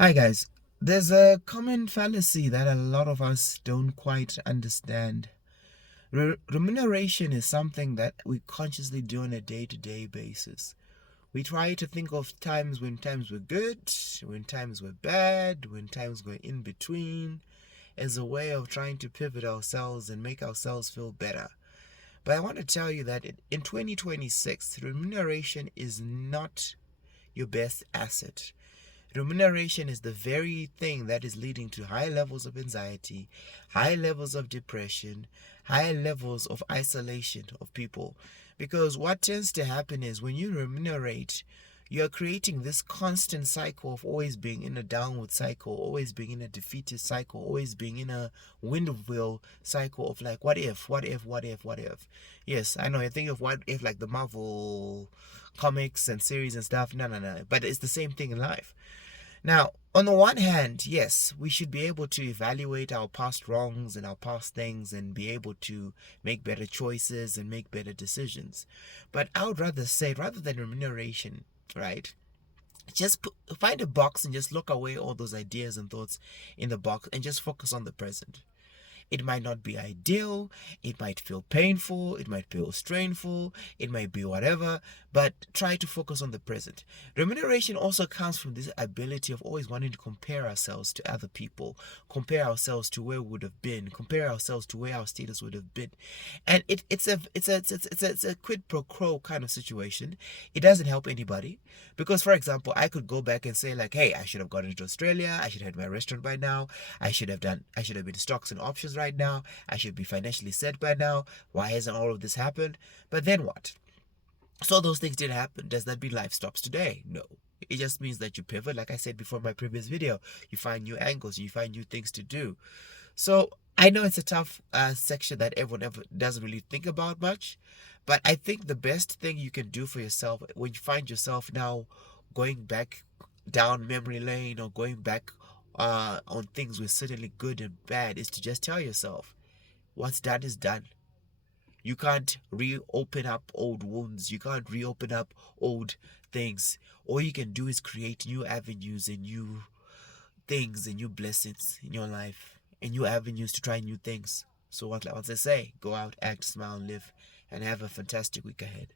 Hi guys, there's a common fallacy that a lot of us don't quite understand. Remuneration is something that we consciously do on a day-to-day basis. We try to think of times were good, when times were bad, when times were in between, as a way of trying to pivot ourselves and make ourselves feel better. But I want to tell you that in 2026, remuneration is not your best asset. Remuneration is the very thing that is leading to high levels of anxiety, high levels of depression, high levels of isolation of people. Because what tends to happen is when you remunerate, you're creating this constant cycle of always being in a downward cycle, always being in a defeated cycle, always being in a windwheel cycle of like, what if, what if, what if, what if. Yes, I know you think of what if like the Marvel comics and series and stuff. No, no, no. But it's the same thing in life. Now, on the one hand, yes, we should be able to evaluate our past wrongs and our past things and be able to make better choices and make better decisions. But I would rather say, rather than remuneration, right? Find a box and just lock away all those ideas and thoughts in the box and just focus on the present. It might not be ideal, it might feel painful, it might feel strainful, it might be whatever, but try to focus on the present. Remuneration also comes from this ability of always wanting to compare ourselves to other people, compare ourselves to where we would have been, compare ourselves to where our status would have been. And it's a quid pro quo kind of situation. It doesn't help anybody. Because for example, I could go back and say like, hey, I should have gone to Australia, I should have had my restaurant by now, I should have been stocks and options right now, I should be financially set by now. Why hasn't all of this happened? But then what? So those things did happen. Does that mean life stops today? No. It just means that you pivot, like I said before in my previous video. You find new angles, you find new things to do. So I know it's a tough section that everyone ever doesn't really think about much, but I think the best thing you can do for yourself when you find yourself now going back down memory lane or going back on things with certainly good and bad is to just tell yourself, what's done is done. You can't reopen up old wounds. You can't reopen up old things. All you can do is create new avenues and new things and new blessings in your life and new avenues to try new things. So once I say, go out, act, smile, live, and have a fantastic week ahead.